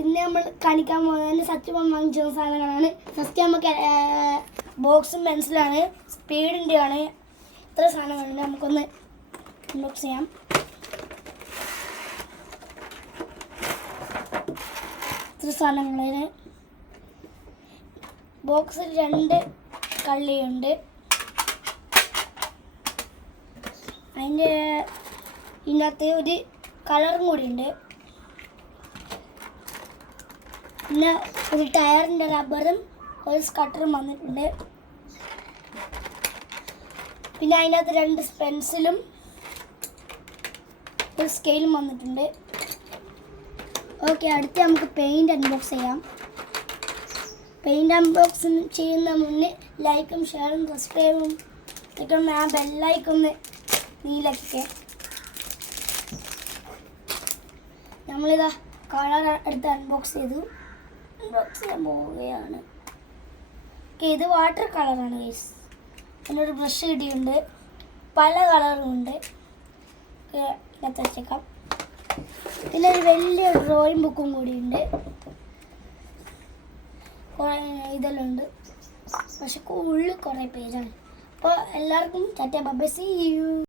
ഇന്ന് നമ്മൾ കാണിക്കാൻ പോകുന്നത് സത്യം വാങ്ങിച്ച സാധനങ്ങളാണ്. ഫസ്റ്റ് നമുക്ക് ബോക്സും പെൻസിലാണ്, സ്പീഡിൻ്റെ ആണ്. ഇത്ര സാധനങ്ങളുണ്ട്. നമുക്കൊന്ന് അൺബോക്സ് ചെയ്യാം. ഇത്ര സാധനങ്ങൾ. ബോക്സിൽ 2 കള്ളിയുണ്ട്. ഇതിനകത്ത് ഒരു കളറും കൂടി ഉണ്ട്. പിന്നെ ഒരു ടയറിൻ്റെ റബ്ബറും ഒരു സ്കട്ടറും വന്നിട്ടുണ്ട്. പിന്നെ അതിനകത്ത് 2 പെൻസിലും ഒരു സ്കെയിലും വന്നിട്ടുണ്ട്. ഓക്കെ, അടുത്ത് നമുക്ക് പെയിൻറ് അൺബോക്സ് ചെയ്യാം. പെയിൻറ് അൺബോക്സ് ചെയ്യുന്ന മുന്നേ ലൈക്കും ഷെയറും സബ്സ്ക്രൈബും ഒക്കെ ആ ബെല്ലൈക്കൊന്ന് നീലൊക്കെ. നമ്മളിതാ കളർ എടുത്ത് അൺബോക്സ് ചെയ്യാൻ പോവുകയാണ്. ഓക്കെ, ഇത് വാട്ടർ കളറാണ് ഗൈസ്. അതിനൊരു ബ്രഷ് കിട്ടിയിട്ടുണ്ട്. പല കളറും ഉണ്ട്. ഇതിനകത്ത് വെച്ചേക്കാം. പിന്നെ ഒരു വലിയ ഡ്രോയിങ് ബുക്കും കൂടിയുണ്ട്. ഇതെല്ലാം ഉണ്ട്, പക്ഷെ ഉള്ളിൽ കുറേ പേജാണ്. അപ്പോൾ എല്ലാവർക്കും tata bye bye, see U.